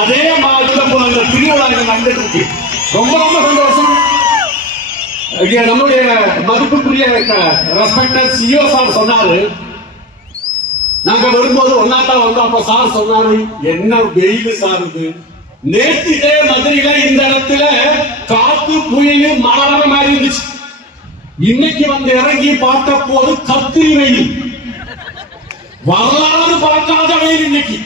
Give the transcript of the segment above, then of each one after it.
அதே மாதிரி அந்த திருவிழா நடந்துட்டு இருக்கு. ரொம்ப ரொம்ப சந்தோஷம். நம்முடைய மதிப்புக்குரிய ரெஸ்பெக்டட் சிஓ சார் சொன்னாரு, நாங்க வரும்போது ஒன்னாத்தான் வந்தோம். அப்ப சார் சொன்னாரு, என்ன வெயில் சார் இது. நேற்றுதே மதுரையில இந்த இடத்துல காத்து புயல் மழை மாதிரி இருந்துச்சு. இன்னைக்கு வந்து இறங்கி பார்த்த போது கத்திரி வெயில், வரலாறு பார்க்காத வெயில் இன்னைக்கு.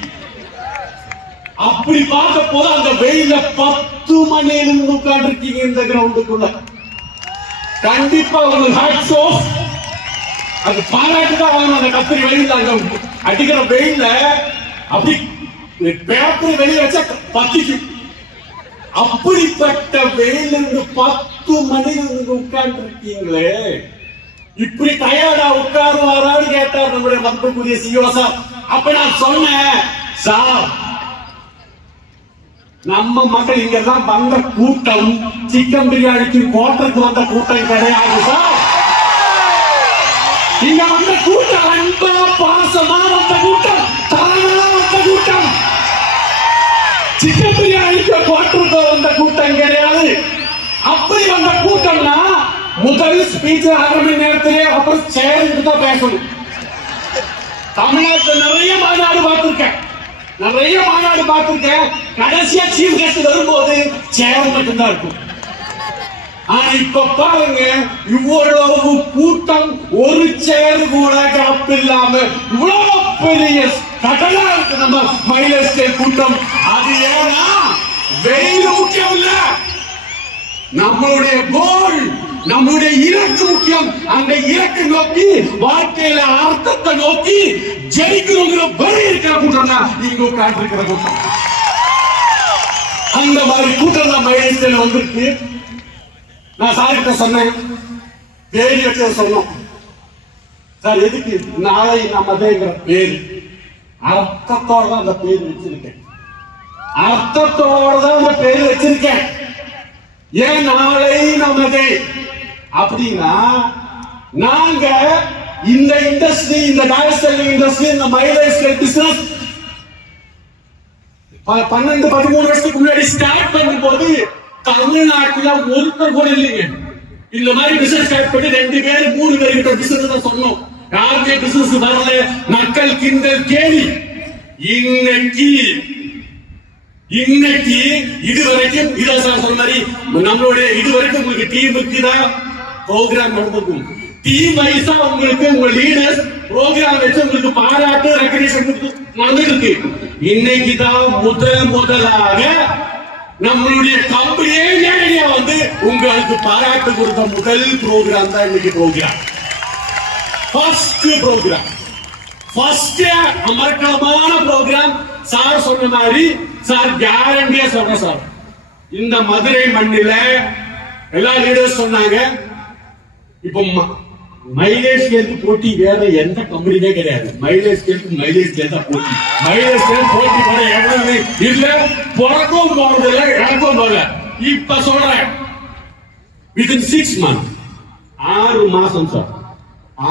அப்படி பார்த்த போது அந்த வெயில 10 மணி நேரம் உட்கார்ந்து இருக்கீங்க இந்த கிரவுண்டுக்குள்ள. கண்டிப்பா ஒரு ஹேட்ஸ் ஆஃப், அது பாராட்டு தான் வாங்கணும். அந்த கத்திரி வெயில் அங்க அடிக்கிற வெயில அப்படி பேப்பர் வெளியே வச்சா பத்திக்கு. அப்படிப்பட்ட வெயில் 10 மணி நேரம் உட்கார்ந்து இருக்கீங்களே, இப்படி டயர்டா உட்காருவாரான்னு கேட்டார் நம்முடைய மதிப்புக்குரிய சிஓ சார். அப்ப நான் சொன்னேன், சார் நம்ம மக்கள் இங்கெல்லாம் வந்த கூட்டம் சிக்கன் பிரியாணிக்கு கோட்டருக்கு வந்த கூட்டம் கிடையாது சார். இங்க வந்த கூட்டம் அன்பா பாசமா வந்த கூட்டம், தானா வந்த கூட்டம். சிக்கன் பிரியாணிக்கு கோட்டருக்கு வந்த கூட்டம் கிடையாது. அப்படி வந்த கூட்டம்னா முதல் ஸ்பீச் 1/2 மணி நேரத்திலே அப்புறம் சேர்ந்து தான் பேசணும். தமிழ்நாட்டில் நிறைய மாநாடு பார்த்திருக்கேன், கடைசியா சீஃப் கெஸ்ட் வரும்போது சேர் மட்டும்தான் இருக்கும். ஆனா இப்ப பாருங்க, இவ்வளவு கூட்டம், ஒரு சேர் கூட கேப் இல்லாம இவ்வளவு பெரிய கடலா இருக்கு நம்ம மைலேஜ் கூட்டம். அது ஏன்னா வெயில் முக்கியம் இல்ல, நம்மளுடைய கோல், நம்முடைய இலக்கு முக்கியம். அந்த இலக்கு நோக்கி, வாழ்க்கையில அர்த்தத்தை நோக்கி ஜெயிக்கணுங்கிற வழி இருக்கிற கூட்டம் தான் இங்க உட்கார்ந்து இருக்கிற கூட்டம். அந்த மாதிரி கூட்டம் தான் மைலேஜ் வந்திருக்கு. நான் சார் கிட்ட சொன்னேன், பேரி வச்சு சொன்னோம், சார் எதுக்கு நாளை நமதேங்கிற பேரு, அர்த்தத்தோட தான் அந்த பேர் வச்சிருக்கேன். அர்த்தத்தோட தான் அந்த பேர் வச்சிருக்கேன். ஏன் நாளை நமதே அப்படின்னா, நாங்க இந்த இண்டஸ்ட்ரி, இந்த டைரக்ட் இண்டஸ்ட்ரி, இந்த மைலேஜ் பிசினஸ் 12-13 வருஷத்துக்கு முன்னாடி ஸ்டார்ட் பண்ணும்போது தமிழ்நாட்டுல ஒருத்தர் கூட இல்லைங்க. இந்த மாதிரி பிசினஸ் ஸ்டார்ட் பண்ணி 2 பேர் 3 பேர் கிட்ட பிசினஸ் தான் சொன்னோம். யாருமே பிசினஸ் வரல, மக்கள் கிண்டல் கேலி. இன்னைக்கு இதுவரைக்கும் இதை சொன்ன மாதிரி நம்மளுடைய இதுவரைக்கும் உங்களுக்கு டீமுக்கு தான் ப்ரோக்ராம் நடந்திருக்கும். டீம் வைஸா உங்களுக்கு உங்க லீடர்ஸ் ப்ரோக்ராம் வச்சு உங்களுக்கு பாராட்டு ரெகக்னிஷன் நடந்திருக்கு. இன்னைக்கு தான் முதலாக நம்மளுடைய கம்பெனியே நேரடியா வந்து உங்களுக்கு பாராட்டு கொடுத்த முதல் ப்ரோக்ராம் தான் இன்னைக்கு ப்ரோக்ராம். ஃபர்ஸ்ட் அமர்க்கலமான ப்ரோக்ராம். சார் சொன்ன மாதிரி, சார் கேரண்டியா சொல்றேன் சார், இந்த மதுரை மண்ணில எல்லா லீடர்ஸ் சொன்னாங்க, இப்போ மைலேஜ் ஸ்கேலுக்கு போட்டி வேற எந்த கம்பெனியே கிடையாது. மைலேஜ் ஸ்கேல் தான் போட்டி. மைலேஜ் ஸ்கேல் போட்டி போட எவ்வளவு இல்ல, பிறக்கும் போறதில்ல, இறக்கும் போல. இப்ப சொல்றேன், வித்தின் 6 months, 6 மாசம் சார்,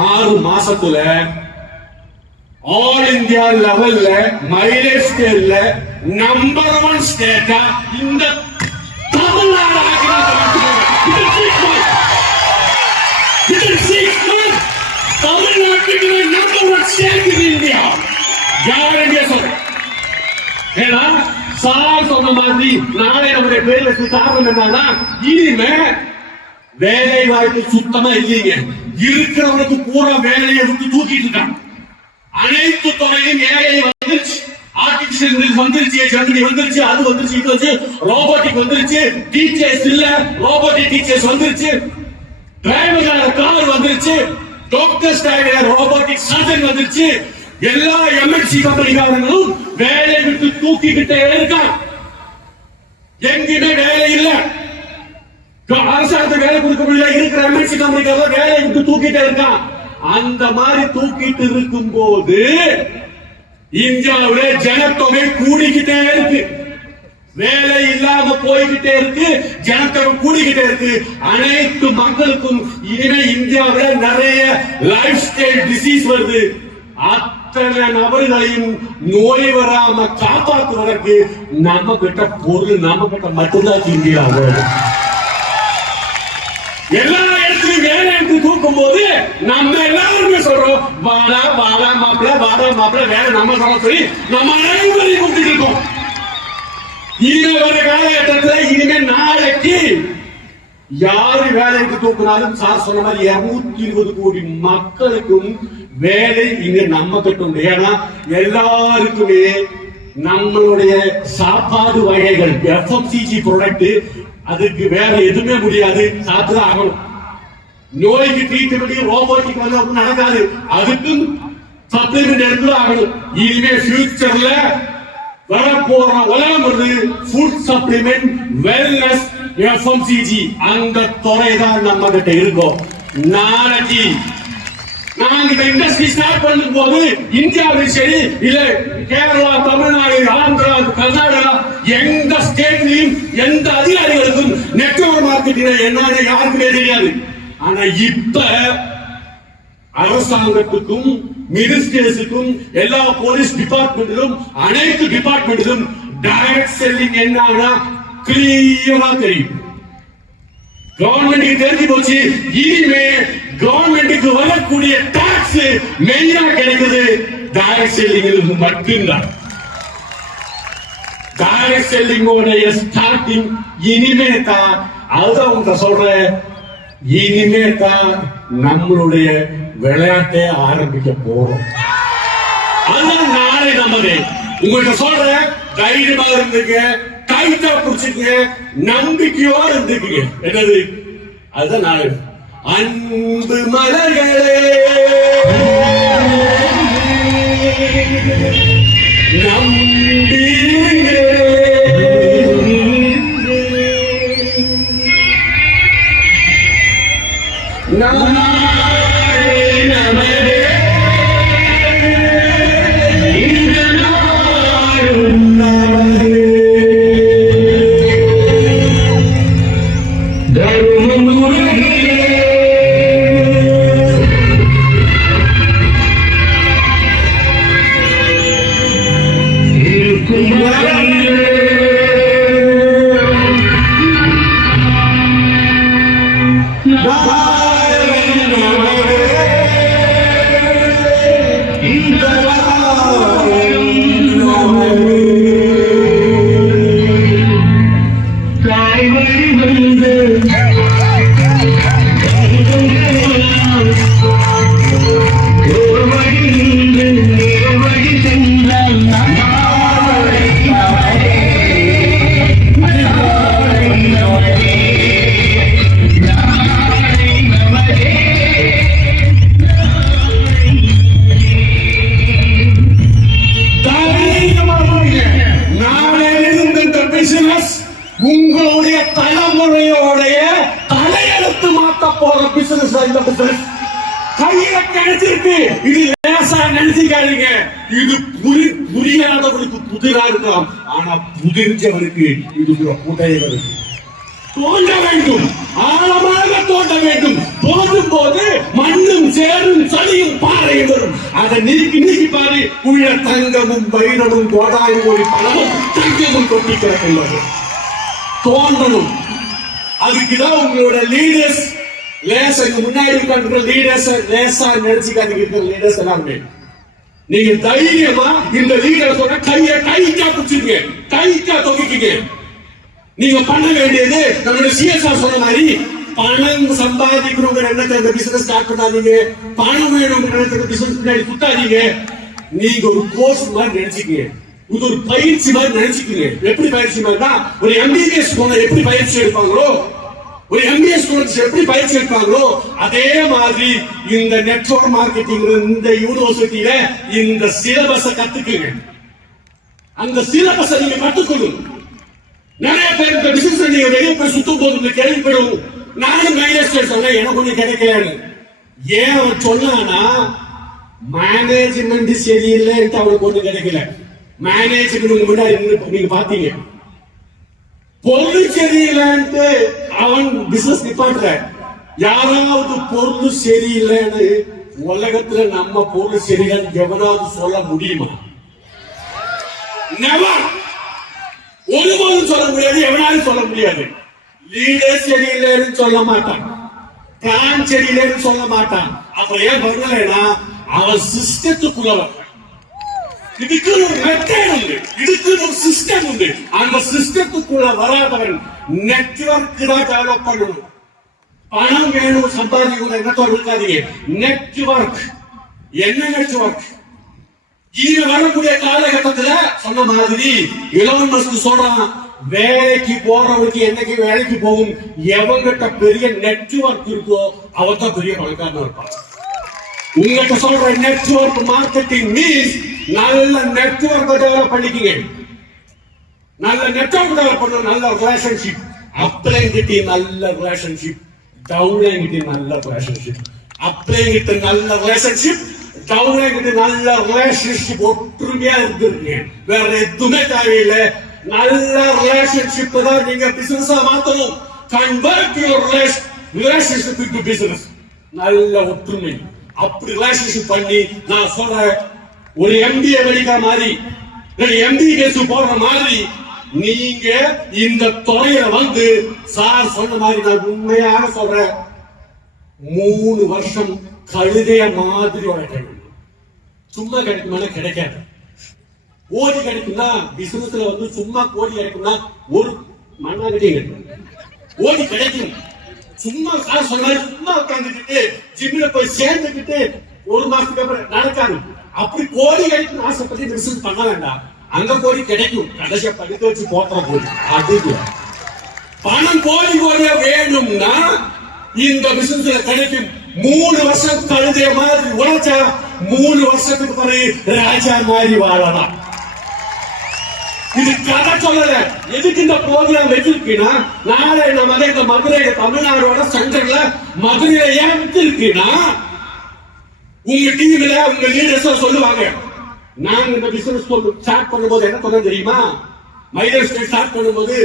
6 மாசத்துல ஆல் இந்தியா லெவல்ல மைலேஜ் ஸ்கேல்ல நம்பர் 1 ஸ்டேட்டா இந்த தமிழ்நாடு தமிழ்நாட்டுக்கு நம்பர் 1 ஸ்டேட் இன் இந்தியா. கேரண்டியா சொல்றேன். ஏன்னா சார் சொன்ன மாதிரி நாளை நம்முடைய பேர்ல காரணம் என்னன்னா, இனிமே வேலை வாய்ப்பு சுத்தமா இல்லைங்க. இருக்கிறவனுக்கு பூரா வேலையை விட்டு தூக்கிட்டு இருக்காங்க. அனைத்து துறையும் ஏஐ வந்துருச்சு, ஆர்டிபிஷியல் வந்துருச்சு, ஜெமினி வந்துருச்சு, அது வந்துருச்சு, இது வந்து ரோபோட்டிக் வந்துருச்சு, டீச்சர்ஸ் இல்ல ரோபோட்டிக் டீச்சர்ஸ் வந்துருச்சு, டிரைவர் கார் வந்துருச்சு, டாக்டர்ஸ் ரோபோட்டிக் சர்ஜன் வந்துருச்சு. எல்லா எம்என்சி கம்பெனிக்காரங்களும் வேலை விட்டு தூக்கிக்கிட்டே இருக்காங்க. எங்கேயுமே வேலை இல்ல, அரசாங்கத்துக்கு வேலை கொடுக்க முடியல. இருக்கிற எம்என்சி கம்பெனிக்காரங்க வேலை விட்டு தூக்கிட்டே இருக்கான். அந்த மாதிரி தூக்கிட்டு இருக்கும் போது இந்தியாவிலே ஜனத்தொகை கூடிக்கிட்டே இருக்கு, வேலை இல்லாம போய்கிட்டே இருக்கு, ஜனத்தொகை கூடிக்கிட்டே இருக்கு. அனைத்து மக்களுக்கும் இனிமே இந்தியாவில நிறைய லைஃப் ஸ்டைல் டிசீஸ் வருது. அத்தனை நபர்களையும் நோய் வராம காப்பாற்றுவதற்கு நம்ம கிட்ட பொருள் நம்ம கிட்ட மட்டும்தான் தீண்டியாக. எல்லா இடத்துலயும் வேலை எடுத்து தூக்கும் போது நம்ம எல்லாருமே சொல்றோம் வாடா வாடா மாப்பிள்ள வேலை நம்ம சொல்ல சொல்லி நம்ம அனைவரையும் கூப்பிட்டு இருக்கோம். இனிமே வர காலகட்டத்தில் இனிமே நாளைக்கு யாரு வேலைக்கு தூக்கினாலும் சார் சொன்ன மாதிரி 220 கோடி மக்களுக்கும் வேலை இங்க நம்ம கிட்ட உண்டு. ஏன்னா எல்லாருக்குமே நம்மளுடைய சாப்பாடு வகைகள் எஃப்எம்சிஜி ப்ராடக்ட் அதுக்கு வேற எதுவுமே முடியாது, சாப்பிட்டுதான் ஆகணும். நோய்க்கு ட்ரீட்மெண்ட் ரோபோட்டிக் வந்து நடக்காது, அதுக்கும் சப்ளிமெண்ட் எடுத்து ஆகணும். இனிமே ஃபியூச்சர்ல வரப்போற உலகம் வந்து ஃபுட் சப்ளிமெண்ட் வெல்னஸ் எஃப்எம்சிஜி அந்த துறை தான் நம்ம கிட்ட இருக்கும். நாளைக்கு நாங்க இந்த இண்டஸ்ட்ரி ஸ்டார்ட் பண்ணும் போது இந்தியாவில் சரி இல்ல கேரளா, தமிழ்நாடு, ஆந்திரா, கர்நாடகா எந்த ஸ்டேட்லயும் எந்த அதிகாரிகளுக்கும் நெட்வொர்க் மார்க்கெட்டிங் என்னன்னு யாருக்குமே தெரியாது. ஆனா இப்ப அரசாங்கத்துக்கும் மினிஸ்டர்ஸுக்கும் எல்லா போலீஸ் டிபார்ட்மெண்டிலும் அனைத்து டிபார்ட்மெண்டிலும் டைரக்ட் செல்லிங் என்னன்னா கிளியரா தெரியும். கவர்மெண்ட்டுக்கு தெரிஞ்சு போச்சு. இனிமே கவர்மெண்ட்டுக்கு வரக்கூடிய டாக்ஸ் மெயினா கிடைக்குது டைரக்ட் செல்லிங் மட்டும்தான். டைரக்ட் செல்லிங்கோடைய ஸ்டார்டிங் இனிமே தான். அதுதான் உங்க சொல்றேன், இனிமே தான் நம்மளுடைய விளையாட்டை ஆரம்பிக்க போறோம். அதுதான் நாளை நமது. உங்கள்கிட்ட சொல்றேன், தைரியமா இருந்துங்க, டைட்டா புடிச்சுங்க, நம்பிக்கையோட இருந்துக்குங்க. என்னது அதுதான் நாளை. அன்பு மலர்களே நம்பிக்கை உங்களுடைய தலைமுறையோடைய தலையெழுத்து மாத்த போற பிசினஸ் இந்த பிசினஸ். கையில கிடைச்சிருக்கு, இது லேசா நினைச்சுக்காதீங்க. இது புரியாதவனுக்கு புதிரா இருக்கலாம், ஆனா புதிர்ச்சவனுக்கு இது புதையல் இருக்கு. தோண்ட வேண்டும், ஆழமாக தோண்ட வேண்டும். தோண்டும் போது மண்ணும் சேரும் சளியும் பாறையும் வரும். அதை நீக்கி பாரு, உள்ள தங்கமும் வைரமும் கோடாயும் ஒரு பணமும் தங்கமும் கொட்டி கிடக்கின்றது. தோன்றணும். அதுக்குதான் உங்களோட லீடர்ஸ் லேசா முன்னாடி உட்கார்ந்து லீடர்ஸ் லேசா நினைச்சுக்காதீங்க. லீடர்ஸ் எல்லாருமே நீங்க தைரியமா இந்த லீடர்ஸோட கையை டைட்டா பிடிச்சிருங்க, டைட்டா தொங்கிக்கீங்க. நீங்க பண்ண வேண்டியது நம்மளுடைய சிஎஸ்ஆர் சொன்ன மாதிரி பணம் சம்பாதிக்கிறவங்க எண்ணத்தை இந்த பிசினஸ் ஸ்டார்ட் பண்ணாதீங்க. பணம் வேணும் எண்ணத்துக்கு பிசினஸ் பின்னாடி சுத்தாதீங்க. நீங்க ஒரு கோர்ஸ் மாதிரி நினைச்சுக்கீங்க, இது ஒரு பயிற்சி மாதிரி நினைச்சுக்கீங்க. எப்படி பயிற்சி மாதிரினா ஒரு எம்பிபிஎஸ் போன எப்படி பயிற்சி எடுப்பாங்களோ, ஒரு எம்பிஎஸ் ஸ்டூடெண்ட்ஸ் எப்படி பயிற்சி எடுப்பாங்களோ அதே மாதிரி இந்த நெட்வொர்க் மார்க்கெட்டிங் இந்த யூனிவர்சிட்டியில இந்த சிலபஸை கத்துக்குங்க. அந்த சிலபஸை நீங்க கத்துக்கணும். நிறைய பேர் இந்த பிசினஸ் நீங்க வெளியே போய் சுத்தும் போது கேள்விப்படும், நானும் மைனஸ் சொன்னேன் எனக்கு கொஞ்சம் கிடைக்கலன்னு. ஏன் அவன் சொன்னானா மேனேஜ்மெண்ட் சரியில்லைன்ட்டு அவனுக்கு ஒண்ணு கிடைக்கல. மேனேஜ்மெண்ட் முன்னாடி நீங்க பாத்தீங்க, பொருள் சரியில்லைன்ட்டு அவன் பிசினஸ் நிப்பாட்டுற. யாராவது பொருள் சரியில்லைன்னு உலகத்துல நம்ம பொருள் சரியில்லைன்னு எவனாவது சொல்ல முடியுமா? நெவர். ஒருபோதும் சொல்ல முடியாது, எவனாலும் சொல்ல முடியாது. லீடர் சரியில்லைன்னு சொல்ல மாட்டான், பிளான் சரியில்லைன்னு சொல்ல மாட்டான். அப்புறம் ஏன் வரலன்னா அவன் சிஸ்டத்துக்குள்ளவன். இதுக்கு ஒரு மெத்தட் உண்டு, இதுக்கு ஒரு சிஸ்டம் உண்டு. அந்த சிஸ்டத்துக்குள்ள வராதவன் நெட்வொர்க் தான் டெவலப் பண்ணணும். பணம் வேணும் சம்பாதிக்கணும் என்ன இருக்காதீங்க. நெட்வொர்க். என்ன நெட்வொர்க்? இது வரக்கூடிய காலகட்டத்துல சொன்ன மாதிரி எலோன் மஸ்க் சொல்றான், வேலைக்கு போறவனுக்கு என்னைக்கு வேலைக்கு போகும், எவங்கிட்ட பெரிய நெட்வொர்க் இருக்கோ அவன் தான் பெரிய பணக்காரனா இருப்பான். உங்ககிட்ட சொல்ற நெட்வொர்க் மார்க்கெட்டிங் மீன்ஸ் நல்ல நெட்வொர்க் டெவலப் பண்ணிக்கங்க. நல்ல நெட்வொர்க் டெவலப் பண்ணணும். நல்ல ரிலேஷன்ஷிப். அப்ளைன் கிட்ட நல்ல ரிலேஷன்ஷிப், டவுன்லைன் கிட்ட நல்ல ரிலேஷன்ஷிப். அப்ளைன் கிட்ட நல்ல ரிலேஷன்ஷிப், டவுன்லைன் கிட்ட நல்ல ரிலேஷன்ஷிப். ஒற்றுமையா இருந்திருக்கீங்க, வேற எதுவுமே தேவையில்லை. நல்ல ரிலேஷன்ஷிப் தான் நீங்க பிசினஸா மாத்தணும். Convert your relationship into business. நல்ல ஒற்றுமை. அப்படி ரிலேஷன்ஷிப் பண்ணி நான் சொல்றேன், ஒரு MBA படிக்கிற மாதிரி, MBBS போடுற மாதிரி நீங்க இந்த துறையில வந்து சார் சொன்ன மாதிரி நான் உண்மையாக சொல்றேன், 3 வருஷம் கழுதைய மாதிரி உழைக்கணும். சும்மா கிடைக்குமா? கிடைக்காது. கோடி கிடைக்கும்னா பிசினஸ்ல வந்து சும்மா கோடி கிடைக்கும்னா ஒரு மண்ணாங்கட்டி கிடைக்கும். கோடி கிடைக்கும். சும்மா சார் சொன்னாரு சும்மா உட்காந்துக்கிட்டு ஜிம்ல போய் சேர்ந்துக்கிட்டு 1 மாசத்துக்கு அப்புறம் நடக்காது. அப்படி கோடி கிடைக்கும் ஆசைப்பட்டு பிசினஸ் பண்ண வேண்டாம். அங்க கோடி கிடைக்கும், கடைசியா படிக்க வச்சு போட்டுற போது. அது பணம் கோடி கோடியா வேணும்னா இந்த பிசினஸ்ல கிடைக்கும். 3 வருஷம் கழுதைய மாதிரி உழைச்சா 3 வருஷத்துக்கு பிறகு ராஜா மாதிரி வாழலாம். இது கதை சொல்லல. எதுக்கு இந்த ப்ரோக்ராம் வச்சிருக்கீங்கன்னா, நாளை நம்ம இந்த மதுரை தமிழ்நாடோட சென்டர்ல மதுரையில ஏன் வச்சிருக்கீங்கன்னா, உங்க டீம்ல உங்க லீடர்ஸ் சொல்லுவாங்க, நாங்க இந்த பிசினஸ் ஸ்டார்ட் பண்ணும்போது என்ன பண்ண தெரியுமா, மைலேஜ் ஸ்டார்ட் பண்ணும்போது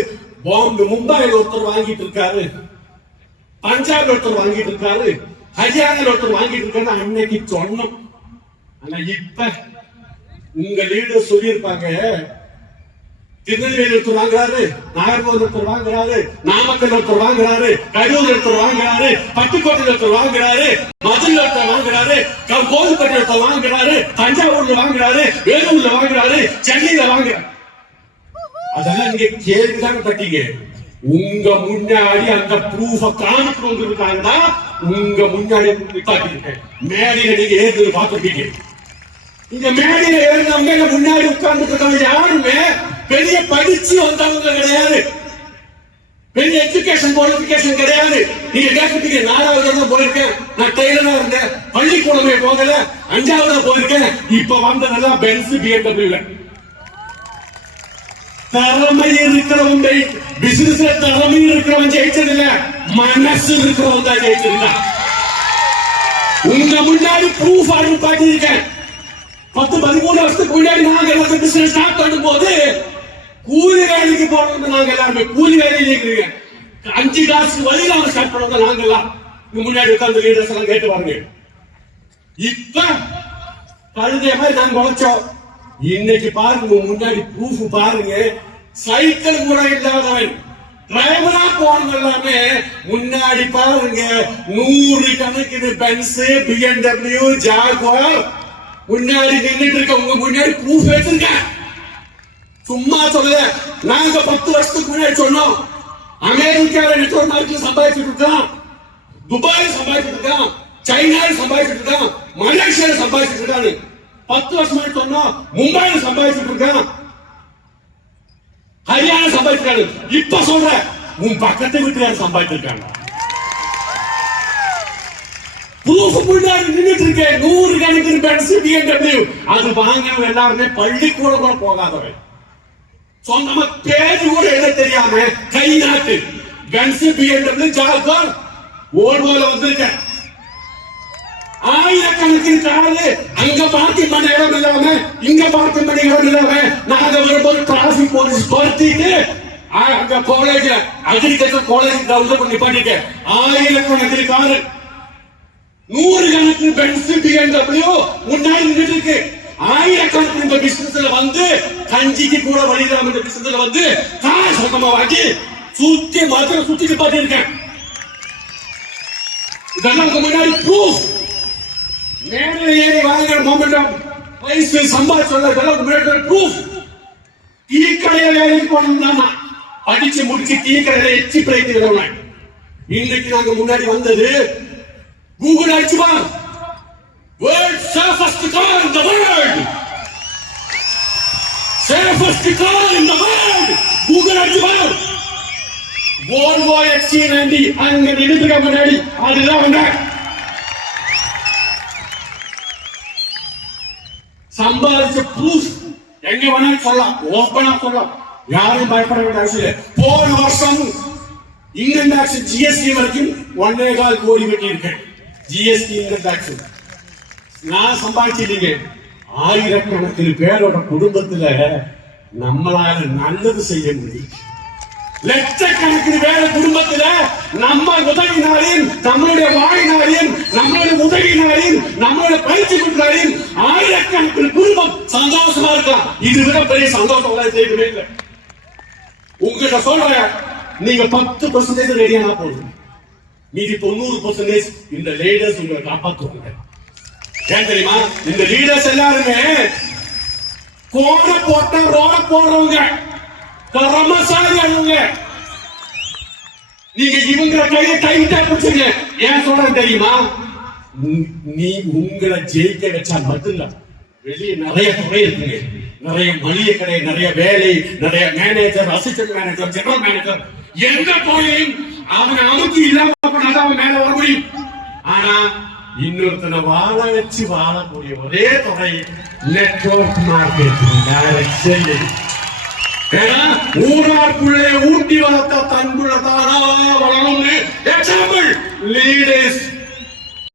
மும்பைல ஒருத்தர் வாங்கிட்டு இருக்காரு, பஞ்சாப்ல ஒருத்தர் வாங்கிட்டு இருக்காரு, ஹரியானால ஒருத்தர் வாங்கிட்டு இருக்காரு அன்னைக்கு சொன்னோம். ஆனா இப்ப உங்க லீடர் சொல்லியிருப்பாங்க, திருநெல்வேலி ஒருத்தர் வாங்குறாரு, நாகர்கோவில் ஒருத்தர் வாங்குறாரு, நாமக்கல் ஒருத்தர் வாங்குறாரு, கரூர் ஒருத்தர் வாங்குறாரு, பட்டுக்கோட்டையில் ஒருத்தர் வாங்குறாரு, மதுரை ஒருத்தர் வாங்குறாரு, கோவில்பட்டி ஒருத்தர் வாங்குறாரு, தஞ்சாவூர்ல வாங்குறாரு, வேலூர்ல வாங்குறாரு, சென்னையில வாங்குறாரு. அதெல்லாம் நீங்க கேள்விதான் பட்டீங்க. உங்க முன்னாடி அந்த ப்ரூஃப காமிக்கிறவங்க உங்க முன்னாடி நிப்பாட்டிருக்க மேடையில நீங்க ஏற்று பார்த்துருக்கீங்க. இந்த மேடையில ஏறினவங்க முன்னாடி உட்கார்ந்து இருக்காங்க யாருமே பெரிய படிச்சு வந்தவங்க கிடையாது, பெரிய எஜுகேஷன் குவாலிபிகேஷன் கிடையாது. நீங்க கேட்பீங்க, 4வது போயிருக்கேன், நான் டெய்லரா இருந்தேன், பள்ளிக்கூடமே போகல, 5வது போயிருக்கேன், இப்ப வந்ததெல்லாம் பென்ஸ் BMW. திறமை இருக்கிறவங்க பிசினஸ்ல திறமை இருக்கிறவன் ஜெயிச்சது இல்ல, மனசு இருக்கிறவன் தான் ஜெயிச்சிருந்தான். உங்க முன்னாடி ப்ரூஃப் பாட்டிருக்கேன். 10-13 வருஷத்துக்கு முன்னாடி நாங்க எல்லாரும் பிசினஸ் ஸ்டார்ட் பண்ணும்போது கூலி வேலைக்கு போறது நாங்க எல்லாருமே கூலி வேலையில இருக்கிறீங்க. 5 காசு வழியில அவங்க ஸ்டார்ட் பண்ணது நாங்க எல்லாம். முன்னாடி உட்கார்ந்து லீடர்ஸ் எல்லாம் கேட்டு பாருங்க. இப்ப கழுதைய மாதிரி நாங்க உழைச்சோம். இன்னைக்கு பாருங்க, முன்னாடி ப்ரூஃப் பாருங்க. சைக்கிள் கூட இல்லாதவன் டிரைவரா போனது எல்லாமே முன்னாடி பாருங்க 100 கணக்குது பென்ஸ், BMW, ஜாகுவார் முன்னாடி நின்றுட்டு இருக்க. உங்க முன்னாடி ப்ரூஃப் வச்சிருக்க. சும்மா சொல்ல. நாங்க 10 வருஷத்துக்கு முன்னாடி சொன்னோம், அமெரிக்கால நெட்வொர்க் மார்க்கெட்ல சம்பாதிச்சுட்டு இருக்கோம், துபாயில சம்பாதிச்சுட்டு இருக்கோம், சைனால சம்பாதிச்சுட்டு இருக்கோம், மலேசியால சம்பாதிச்சுட்டு இருக்காங்க. 10 வருஷம் முன்னாடி சொன்னோம், மும்பைல சம்பாதிச்சுட்டு இருக்கோம், ஹரியானா சம்பாதிச்சிருக்காங்க. இப்ப சொல்ற உன் பக்கத்து வீட்டுல சம்பாதிச்சிருக்காங்க. ப்ரூஃப் முன்னாடி நின்றுட்டு இருக்கேன். 100 கணக்கு பென்ஸ், BMW. அது வாங்கினவங்க எல்லாருமே பள்ளிக்கூடம் கூட போகாதவன். சொந்தமா பேரு கூட எழுத தெரியாம கை நாட்டு பென்ஸ், BMW, ஜாகுவார், ஓல்வோல வந்திருக்க. ஆயிரக்கணக்கில் காரு அங்க பார்க்கிங் பண்ண இடம் இல்லாம, இங்க பார்க்கிங் பண்ண இடம் இல்லாம, நாங்க வரும்போது டிராபிக் போலீஸ் படுத்திட்டு அங்க காலேஜ் அக்ரிகல்ச்சர் காலேஜ் நிப்பாட்டிருக்க. ஆயிரக்கணக்கில் காரு நூறுக்கணக்கான பென்ஸ் BMW முன்னாடி நின்றுட்டு இருக்கு. ஆயிரக்கணக்கான இந்த பிசினஸ்ல வந்து கஞ்சிக்கு கூட வழியிடாம இந்த பிசினஸ்ல வந்து காசு சொந்தமா வாங்கி சுத்தி மரத்துல சுத்திட்டு பாத்திருக்கேன். இதெல்லாம் உங்க முன்னாடி ப்ரூஃப். மேலே ஏறி வாங்குற மொமெண்டம் வயசு சம்பாதிச்சு இதெல்லாம் முன்னாடி ப்ரூஃப். டீ கடையில வேலைக்கு போனோம்னா படிச்சு முடிச்சு டீ கடையில எச்சி பிழைத்து விடுவேன். இன்னைக்கு நாங்க முன்னாடி வந்தது கூகுள் அடிச்சுமா world safest car in the world, safest car in the world Google அடிச்சுமா Volvo XC90 அங்க நின்னுட்டு முன்னாடி அதுதான் வந்த சம்பாதிச்ச ப்ரூஃப். எங்க வேணாலும் சொல்லலாம், ஓப்பனா சொல்லலாம், யாரும் பயப்பட வேண்டிய அவசியம் இல்லை. போன வருஷம் இன்கம் டாக்ஸ் ஜிஎஸ்டி வரைக்கும் 1.25 கோடி வெட்டி இருக்கேன். ஜிஎஸ்டி இன்கம் டாக்ஸ் நான் சம்பாதிச்சிருக்கீங்க. ஆயிரக்கணக்கில் பேரோட குடும்பத்துல நம்மளால நல்லது செய்ய முடியும். லட்சக்கணக்கில் பேர குடும்பத்துல நம்ம உதவினாரின், நம்மளுடைய வாயினாரின், நம்மளுடைய உதவினாரின், நம்மளுடைய பயிற்சி கொடுத்தாரின் ஆயிரக்கணக்கில் குடும்பம் சந்தோஷமா இருக்கலாம். இது விட பெரிய சந்தோஷம் செய்யவே இல்லை. உங்ககிட்ட சொல்றேன், நீங்க 10% ரெடியானா போதும், மீதி 90% இந்த லீடர்ஸ் உங்களை காப்பாற்றுவாங்க. ஏன் தெரியுமா? இந்த லீடர்ஸ் எல்லாருமே கோண போட்ட ரோட போடுறவங்க, திறமசாலிங்க. நீங்க இவங்க கையில கைவிட்டா பிடிச்சுங்க. ஏன் சொல்றேன் தெரியுமா? நீ உங்களை ஜெயிக்க வச்சா மட்டும்தான். வெளியே நிறைய துறை இருக்குங்க, நிறைய மளிகை கடை, நிறைய வேலை, நிறைய manager, assistant manager, general manager, எந்த தொழிலையும் அவனை அமுக்கி இல்லாம அவன் மேல வர முடியும். ஆனா இன்னொருத்தனை வாழ வச்சு வாழக்கூடிய ஒரே துறை நெட்வொர்க் மார்க்கெட்டிங், டைரக்ட் செல்லிங். ஊராருக்குள்ளே ஊட்டி வளர்த்த தன்புள்ள தானா வளரும் எக்ஸாம்பிள் லீடர்ஸ்